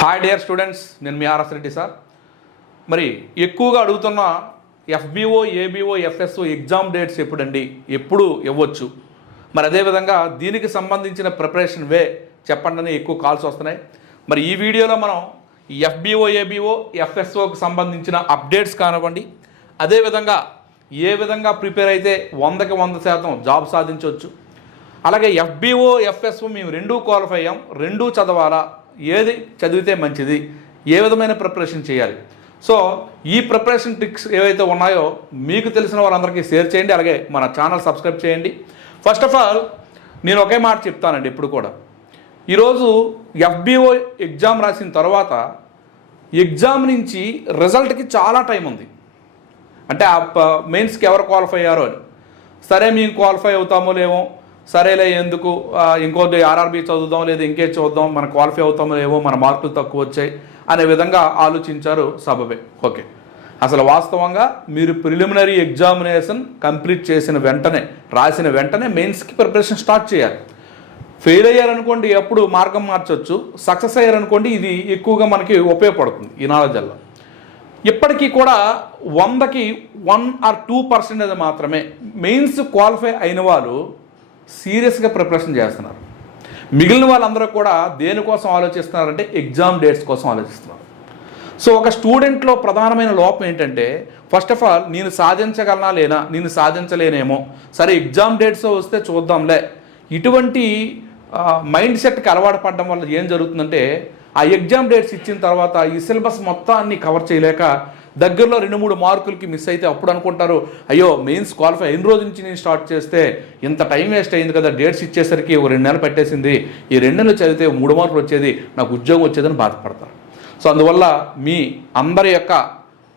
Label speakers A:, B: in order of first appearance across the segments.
A: Hi dear students నేను మీ RS Reddy sir. మరి ఎక్కువగా అడుగుతున్న FBO ABO FSO exam dates ఎప్పుడండి? ఎప్పుడు ఇవ్వచ్చు? మరి అదేవిధంగా దీనికి సంబంధించిన ప్రిపరేషన్ వే చెప్పండి అని ఎక్కువ కాల్స్ వస్తున్నాయి. మరి ఈ వీడియోలో మనం ఎఫ్బిఓ ఏబిఓ ఎఫ్ఎస్ఓకి సంబంధించిన అప్డేట్స్ కానివ్వండి అదేవిధంగా ఏ విధంగా ప్రిపేర్ అయితే వందకి వంద శాతం జాబ్ సాధించవచ్చు. అలాగే ఎఫ్బిఓ ఎఫ్ఎస్ఓ మేము రెండూ క్వాలిఫై అయ్యాం రెండూ చదవాలా ఏది చదివితే మంచిది ఏ విధమైన ప్రిపరేషన్ చేయాలి. సో ఈ ప్రిపరేషన్ ట్రిక్స్ ఏవైతే ఉన్నాయో మీకు తెలిసిన వారందరికీ షేర్ చేయండి అలాగే మన ఛానల్ సబ్స్క్రైబ్ చేయండి. ఫస్ట్ ఆఫ్ ఆల్ నేను ఒకే మాట చెప్తానండి ఇప్పుడు కూడా. ఈరోజు ఎఫ్బిఓ ఎగ్జామ్ రాసిన తర్వాత ఎగ్జామ్ నుంచి రిజల్ట్కి చాలా టైం ఉంది. అంటే ఆ మెయిన్స్కి ఎవరు క్వాలిఫై అయ్యారో అని. సరే మేము క్వాలిఫై అవుతామో లేమో సరేలే ఎందుకు? ఇంకోటి ఆర్ఆర్బీ చదువుదాం లేదా ఇంకే చూద్దాం మన క్వాలిఫై అవుతామో లేవో మన మార్కులు తక్కువ వచ్చాయి అనే విధంగా ఆలోచించారు సబబే. ఓకే. అసలు వాస్తవంగా మీరు ప్రిలిమినరీ ఎగ్జామినేషన్ కంప్లీట్ చేసిన వెంటనే రాసిన వెంటనే మెయిన్స్కి ప్రిపరేషన్ స్టార్ట్ చేయాలి. ఫెయిల్ అయ్యారనుకోండి ఎప్పుడు మార్గం మార్చొచ్చు. సక్సెస్ అయ్యారనుకోండి ఇది ఎక్కువగా మనకి ఉపయోగపడుతుంది ఈ నాలెడ్జ్లో. ఇప్పటికీ కూడా వందకి వన్ ఆర్ టూ పర్సెంటేజ్ మాత్రమే. మెయిన్స్ క్వాలిఫై అయిన వాళ్ళు సీరియస్గా ప్రిపరేషన్ చేస్తున్నారు. మిగిలిన వాళ్ళందరూ కూడా దేనికోసం ఆలోచిస్తున్నారంటే ఎగ్జామ్ డేట్స్ కోసం ఆలోచిస్తున్నారు. సో ఒక స్టూడెంట్లో ప్రధానమైన లోపం ఏంటంటే ఫస్ట్ ఆఫ్ ఆల్ నేను సాధించగలనా లేనా? నేను సాధించలేనేమో. సరే ఎగ్జామ్ డేట్స్ వస్తే చూద్దాంలే. ఇటువంటి మైండ్ సెట్కి అలవాటు పడడం వల్ల ఏం జరుగుతుందంటే ఆ ఎగ్జామ్ డేట్స్ ఇచ్చిన తర్వాత ఈ సిలబస్ మొత్తాన్ని కవర్ చేయలేక దగ్గరలో రెండు మూడు మార్కులకి మిస్ అయితే అప్పుడు అనుకుంటారు అయ్యో మెయిన్స్ క్వాలిఫై అయిన రోజు నుంచి నేను స్టార్ట్ చేస్తే ఇంత టైం వేస్ట్ అయింది కదా డేట్స్ ఇచ్చేసరికి ఒక రెండు నెలలు పెట్టేసింది. ఈ రెండు నెలలు చదివితే మూడు మార్కులు వచ్చేది నాకు ఉద్యోగం వచ్చేదని బాధపడతారు. సో అందువల్ల మీ అందరి యొక్క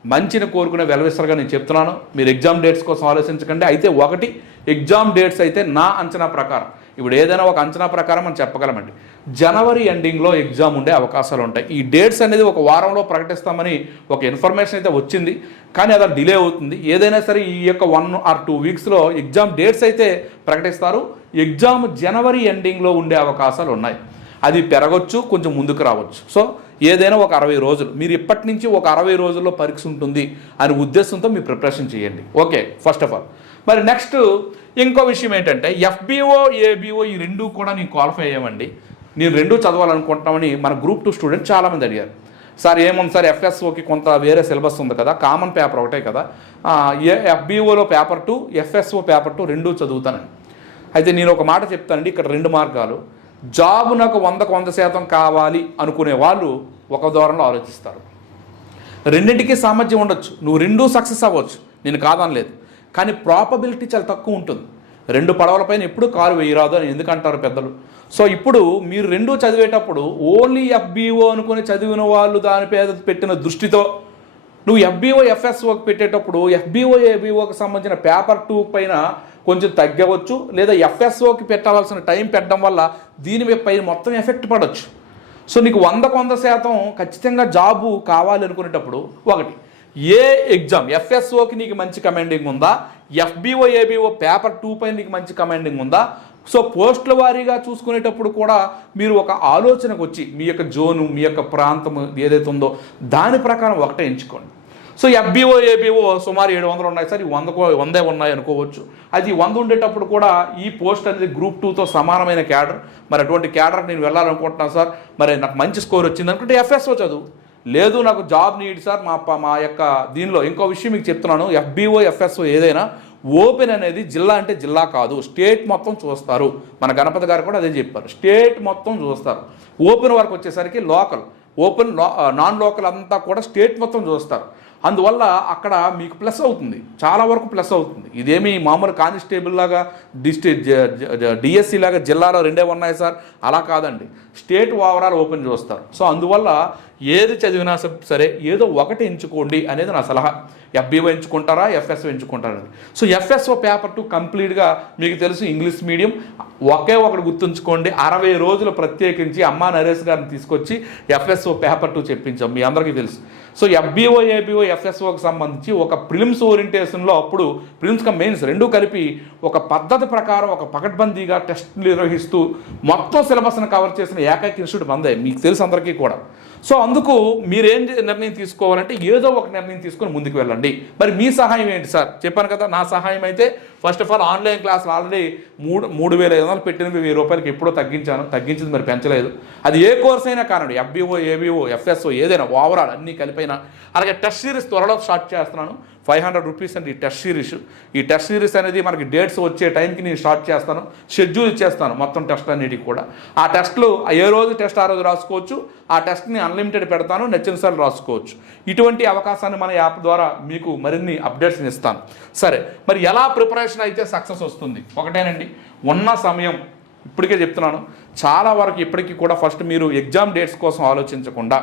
A: మంచిని కోరుకునే వెలవిసరగా నేను చెప్తున్నాను. మీరు ఎగ్జామ్ డేట్స్ కోసం ఆలోచించకండి. అయితే ఒకటి ఎగ్జామ్ డేట్స్ అయితే నా అంచనా ప్రకారం ఇప్పుడు ఏదైనా ఒక అంచనా ప్రకారం మనం చెప్పగలమండి. జనవరి ఎండింగ్లో ఎగ్జామ్ ఉండే అవకాశాలు ఉంటాయి. ఈ డేట్స్ అనేది ఒక వారంలో ప్రకటిస్తామని ఒక ఇన్ఫర్మేషన్ అయితే వచ్చింది. కానీ అది డిలే అవుతుంది. ఏదైనా సరే ఈ యొక్క వన్ ఆర్ టూ వీక్స్లో ఎగ్జామ్ డేట్స్ అయితే ప్రకటిస్తారు. ఎగ్జామ్ జనవరి ఎండింగ్లో ఉండే అవకాశాలు ఉన్నాయి. అది పెరగొచ్చు కొంచెం ముందుకు రావచ్చు. సో ఏదైనా ఒక అరవై రోజులు. మీరు ఇప్పటి నుంచి ఒక అరవై రోజుల్లో పరీక్ష ఉంటుంది అనే ఉద్దేశంతో మీరు ప్రిపరేషన్ చేయండి. Okay first of all. మరి నెక్స్ట్ ఇంకో విషయం ఏంటంటే ఎఫ్బిఓ ఏబిఓ ఈ రెండు కూడా నేను క్వాలిఫై అయ్యామండి. నేను రెండు చదవాలనుకుంటున్నామని మన గ్రూప్ టూ స్టూడెంట్ చాలామంది అడిగారు. సార్ ఏముంది సార్ ఎఫ్ఎస్ఓకి కొంత వేరే సిలబస్ ఉంది కదా కామన్ పేపర్ ఒకటే కదా. ఏ ఎఫ్బిఓలో paper two FSO paper two రెండు చదువుతానండి. అయితే నేను ఒక మాట చెప్తానండి ఇక్కడ రెండు మార్గాలు. జాబ్ నాకు వందకు వంద శాతం కావాలి అనుకునే వాళ్ళు ఒక ధోరణిలో ఆలోచిస్తారు. రెండింటికి సామర్థ్యం ఉండొచ్చు. నువ్వు రెండూ సక్సెస్ అవ్వచ్చు. నేను కాదనలేదు. కానీ ప్రాపబిలిటీ చాలా తక్కువ ఉంటుంది. రెండు పడవలపైన ఎప్పుడు కారు వేయరాదు అని ఎందుకంటారు పెద్దలు? సో ఇప్పుడు మీరు రెండూ చదివేటప్పుడు ఓన్లీ ఎఫ్బిఓ అనుకుని చదివిన వాళ్ళు దాని పెట్టిన దృష్టితో నువ్వు ఎఫ్బిఓ ఎఫ్ఎస్ఓకి పెట్టేటప్పుడు ఎఫ్బిఓ ఏబిఓకి సంబంధించిన పేపర్ టూ పైన కొంచెం తగ్గవచ్చు లేదా ఎఫ్ఎస్ఓకి పెట్టాల్సిన టైం పెట్టడం వల్ల దీని మీద పైన మొత్తం ఎఫెక్ట్ పడవచ్చు సో నీకు వందకు వంద శాతం ఖచ్చితంగా జాబు కావాలి అనుకునేటప్పుడు ఒకటి. ఏ ఎగ్జామ్? ఎఫ్ఎస్ఓకి నీకు మంచి కమాండింగ్ ఉందా? ఎఫ్బిఓ ఏబిఓ పేపర్ టూ పైన నీకు మంచి కమాండింగ్ ఉందా? సో పోస్టుల వారీగా చూసుకునేటప్పుడు కూడా మీరు ఒక ఆలోచనకు వచ్చి మీ యొక్క జోను మీ యొక్క ప్రాంతం ఏదైతే ఉందో దాని ప్రకారం ఒకటే ఎంచుకోండి. సో ఎఫ్బిఓ ఏబిఓ సుమారు ఏడు వందలు ఉన్నాయి సార్. ఈ వంద వందే ఉన్నాయి అనుకోవచ్చు. అది వంద ఉండేటప్పుడు కూడా ఈ పోస్ట్ అనేది గ్రూప్ టూతో సమానమైన క్యాడర్. మరి అటువంటి క్యాడర్ నేను వెళ్ళాలనుకుంటున్నాను సార్. మరి నాకు మంచి స్కోర్ వచ్చింది అనుకుంటే ఎఫ్ఎస్ఓ చదువు. లేదు నాకు జాబ్ నీడ్ సార్ మా మా యొక్క దీనిలో ఇంకో విషయం మీకు చెప్తున్నాను. ఎఫ్బీఓ ఎఫ్ఎస్ఓ ఏదైనా ఓపెన్ అనేది జిల్లా అంటే జిల్లా కాదు స్టేట్ మొత్తం చూస్తారు. మన గణపతి గారు కూడా అదే చెప్పారు. స్టేట్ మొత్తం చూస్తారు. ఓపెన్ వరకు వచ్చేసరికి లోకల్ ఓపెన్ నాన్ లోకల్ అంతా కూడా స్టేట్ మొత్తం చూస్తారు. అందువల్ల అక్కడ మీకు ప్లస్ అవుతుంది చాలా వరకు ప్లస్ అవుతుంది. ఇదేమి మామూలు కానిస్టేబుల్ లాగా డిస్ట్రిక్ట్ డిఎస్సి లాగా జిల్లాలో రెండే ఉన్నాయి సార్. అలా కాదండి. స్టేట్ ఓవరాల్ ఓపెన్ చూస్తారు. సో అందువల్ల ఏది చదివినా సరే ఏదో ఒకటి ఎంచుకోండి అనేది నా సలహా. ఎఫ్బీఓ ఎంచుకుంటారా? ఎఫ్ఎస్ఓ ఎంచుకుంటారా సో ఎఫ్ఎస్ఓ పేపర్ టూ కంప్లీట్గా మీకు తెలుసు ఇంగ్లీష్ మీడియం ఒకే ఒకటి గుర్తుంచుకోండి. అరవై రోజులు ప్రత్యేకించి అమ్మా నరేష్ గారిని తీసుకొచ్చి ఎఫ్ఎస్ఓ పేపర్ టూ చెప్పించాం. మీ అందరికీ తెలుసు. సో ఎఫ్బీఓ ఏబీఓ ఎఫ్ఎస్ఓకి సంబంధించి ఒక ప్రిలిమ్స్ ఓరియంటేషన్లో అప్పుడు ప్రిలిమ్స్ కమ్ మెయిన్స్ రెండూ కలిపి ఒక పద్ధతి ప్రకారం ఒక పకడ్బందీగా టెస్ట్ నిర్వహిస్తూ మొత్తం సిలబస్ని కవర్ చేసిన ఏకైక ఇన్స్టిట్యూట్ మందే. మీకు తెలుసు అందరికీ కూడా. సో అందుకు మీరేం నిర్ణయం తీసుకోవాలంటే ఏదో ఒక నిర్ణయం తీసుకొని ముందుకు వెళ్ళండి. మరి మీ సహాయం ఏంటి సార్? చెప్పాను కదా నా సహాయం అయితే ఫస్ట్ ఆఫ్ ఆల్ ఆన్లైన్ క్లాసులు ఆల్రెడీ మూడు మూడు వేల ఐదు వందలు పెట్టినవి వెయ్యి రూపాయలకి ఎప్పుడో తగ్గించాను. తగ్గించింది మరి పెంచలేదు. అది ఏ కోర్స్ అయినా కానండి ఎఫ్బిఓ ఏబిఓ ఎఫ్ఎస్ఓ ఏదైనా ఓవరాల్ అన్నీ కలిపైనా. అలాగే టెస్ట్ సిరీస్ త్వరలో స్టార్ట్ చేస్తున్నాను. ఫైవ్ హండ్రెడ్ రూపీస్ అండి ఈ టెస్ట్ సిరీస్ ఈ టెస్ట్ సిరీస్ అనేది మనకి డేట్స్ వచ్చే టైంకి నేను స్టార్ట్ చేస్తాను. షెడ్యూల్ ఇచ్చేస్తాను మొత్తం టెస్ట్ అన్నిటికి కూడా. ఆ టెస్ట్లు ఏ రోజు టెస్ట్ ఆ రోజు రాసుకోవచ్చు. ఆ టెస్ట్ని అన్లిమిటెడ్ పెడతాను నచ్చిన సార్లు రాసుకోవచ్చు. ఇటువంటి అవకాశాన్ని మన యాప్ ద్వారా మీకు మరిన్ని అప్డేట్స్ని ఇస్తాను. సరే మరి ఎలా ప్రిపరేషన్ అయితే సక్సెస్ వస్తుంది. ఒకటేనండి ఉన్న సమయం ఇప్పటికే చెప్తున్నాను చాలా వరకు ఇప్పటికీ కూడా ఫస్ట్ మీరు ఎగ్జామ్ డేట్స్ కోసం ఆలోచించకుండా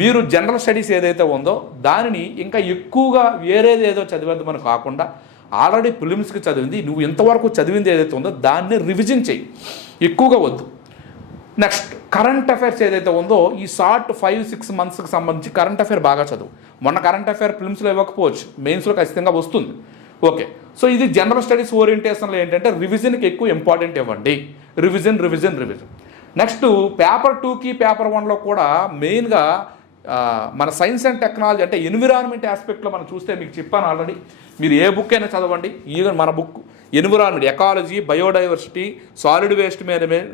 A: మీరు జనరల్ స్టడీస్ ఏదైతే ఉందో దానిని ఇంకా ఎక్కువగా వేరేది ఏదో చదివేద్దామని కాకుండా ఆల్రెడీ ఫిలిమ్స్కి చదివింది నువ్వు ఇంతవరకు చదివింది ఏదైతే ఉందో దాన్ని రివిజన్ చేయి. ఎక్కువగా వద్దు. నెక్స్ట్ కరెంట్ అఫైర్స్ ఏదైతే ఉందో ఈ షార్ట్ ఫైవ్ సిక్స్ మంత్స్కి సంబంధించి కరెంట్ అఫైర్ బాగా చదువు. మొన్న కరెంట్ అఫైర్ ఫిల్మ్స్లో ఇవ్వకపోవచ్చు. మెయిన్స్లో ఖచ్చితంగా వస్తుంది. ఓకే. సో ఇది జనరల్ స్టడీస్ ఓరియంటేషన్లో ఏంటంటే రివిజన్కి ఎక్కువ ఇంపార్టెంట్ ఇవ్వండి. Revision revision revision next paper టూకి పేపర్ వన్లో కూడా మెయిన్గా మన సైన్స్ అండ్ టెక్నాలజీ అంటే ఎన్విరాన్మెంట్ ఆస్పెక్ట్లో మనం చూస్తే మీకు చెప్పాను ఆల్రెడీ మీరు ఏ బుక్ అయినా చదవండి. ఈవెన్ మన book environment ecology biodiversity solid waste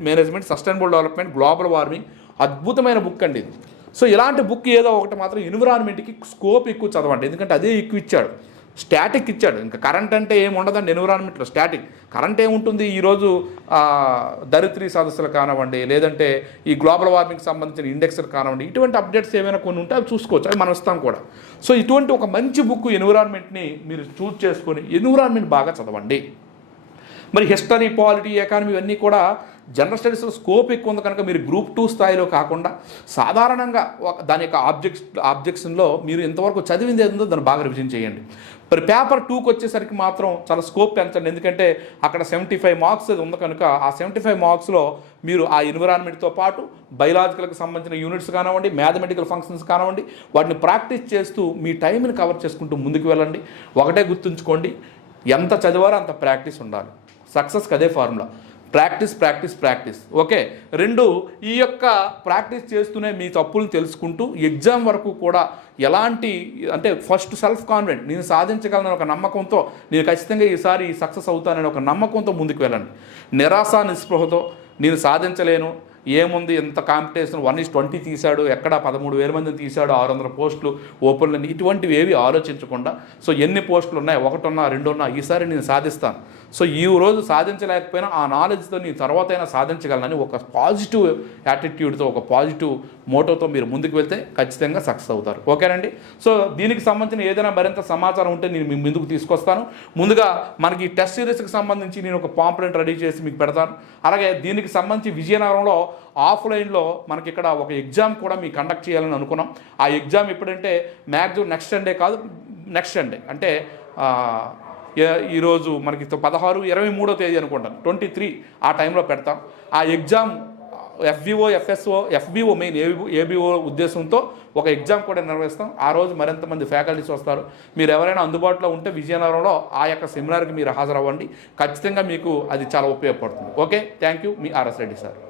A: management sustainable development global warming అద్భుతమైన బుక్ అండి ఇది. సో ఇలాంటి బుక్ ఏదో ఒకటి మాత్రం ఎన్విరాన్మెంట్కి స్కోప్ ఎక్కువ చదవండి. ఎందుకంటే అదే ఎక్కువ ఇచ్చాడు. స్టాటిక్ ఇచ్చాడు. ఇంకా కరెంట్ అంటే ఏమి ఉండదండి ఎన్విరాన్మెంట్లో స్టాటిక్. కరెంట్ ఏముంటుంది? ఈరోజు ఆ, సదస్సులు కానివ్వండి లేదంటే ఈ గ్లోబల్ వార్మింగ్కి సంబంధించిన ఇండెక్స్లు కానివ్వండి ఇటువంటి అప్డేట్స్ ఏమైనా కొన్ని ఉంటే అవి చూసుకోవచ్చు. అవి మనం ఇస్తాం కూడా. సో ఇటువంటి ఒక మంచి బుక్ ఎన్విరాన్మెంట్ని మీరు చూస్ చేసుకొని ఎన్విరాన్మెంట్ బాగా చదవండి. మరి హిస్టరీ పాలిటీ ఎకానమీ ఇవన్నీ కూడా జనరల్ స్టడీస్లో స్కోప్ ఎక్కువ ఉంది కనుక మీరు గ్రూప్ టూ స్థాయిలో కాకుండా సాధారణంగా దాని యొక్క ఆబ్జెక్ట్ ఆబ్జెక్షన్లో మీరు ఎంతవరకు చదివింది ఏదో దాన్ని బాగా రివిజన్ చేయండి. మరి పేపర్ టూకి వచ్చేసరికి మాత్రం చాలా స్కోప్ పెంచండి. ఎందుకంటే అక్కడ సెవెంటీ ఫైవ్ మార్క్స్ అది ఉంది కనుక ఆ సెవెంటీ ఫైవ్ మార్క్స్లో మీరు ఆ ఎన్విరాన్మెంట్తో పాటు బయలాజికల్కి సంబంధించిన యూనిట్స్ కానివ్వండి మ్యాథమెటికల్ ఫంక్షన్స్ కానివ్వండి వాటిని ప్రాక్టీస్ చేస్తూ మీ టైంని కవర్ చేసుకుంటూ ముందుకు వెళ్ళండి. ఒకటే గుర్తుంచుకోండి ఎంత చదివారో అంత ప్రాక్టీస్ ఉండాలి. సక్సెస్కి అదే formula. Practice practice practice. Okay రెండు ఈ యొక్క ప్రాక్టీస్ చేస్తూనే మీ తప్పులను తెలుసుకుంటూ ఎగ్జామ్ వరకు కూడా ఎలాంటి అంటే ఫస్ట్ సెల్ఫ్ కాన్ఫిడెంట్ నేను సాధించగలనని ఒక నమ్మకంతో నేను ఖచ్చితంగా ఈసారి సక్సెస్ అవుతానని ఒక నమ్మకంతో ముందుకు వెళ్ళండి. నిరాశ నిస్పృహతో నేను సాధించలేను ఏముంది ఎంత కాంపిటీషన్ వన్ ఈస్ ట్వంటీ తీశాడు ఎక్కడ పదమూడు వేల మందిని తీశాడు ఆరు వందల పోస్టులు ఓపెన్లని ఇటువంటివి ఏవి ఆలోచించకుండా సో ఎన్ని పోస్టులు ఉన్నాయి ఒకటి ఉన్నా రెండు ఉన్నా ఈసారి నేను సాధిస్తాను. సో ఈ రోజు సాధించలేకపోయినా ఆ నాలెడ్జ్తో నేను తర్వాత అయినా సాధించగలనని ఒక పాజిటివ్ యాటిట్యూడ్తో ఒక పాజిటివ్ మోటోతో మీరు ముందుకు వెళ్తే ఖచ్చితంగా సక్సెస్ అవుతారు. ఓకేనండి సో దీనికి సంబంధించిన ఏదైనా మరింత సమాచారం ఉంటే నేను మీ ముందుకు తీసుకొస్తాను. ముందుగా మనకి ఈ టెస్ట్ సిరీస్కి సంబంధించి నేను ఒక పాంప్లెంట్ రెడీ చేసి మీకు పెడతాను. అలాగే దీనికి సంబంధించి విజయనగరంలో ఆఫ్లైన్లో మనకి ఇక్కడ ఒక ఎగ్జామ్ కూడా మీకు కండక్ట్ చేయాలని అనుకున్నాం. ఆ ఎగ్జామ్ ఎప్పుడంటే మ్యాక్సిమం నెక్స్ట్ సండే కాదు నెక్స్ట్ సండే అంటే ఈరోజు మనకి పదహారు ఇరవై మూడో తేదీ అనుకుంటాను. ట్వంటీ త్రీ ఆ టైంలో పెడతాం. ఆ exam FBO FSO FBO main ABO ABO ఉద్దేశంతో ఒక ఎగ్జామ్ కూడా నిర్వహిస్తాం. ఆ రోజు మరింత మంది ఫ్యాకల్టీస్ వస్తారు. మీరు ఎవరైనా అందుబాటులో ఉంటే విజయనగరంలో ఆ యొక్క సెమినార్కి మీరు హాజరవ్వండి. ఖచ్చితంగా మీకు అది చాలా ఉపయోగపడుతుంది. Okay? Thank you. Me RS Reddy sir.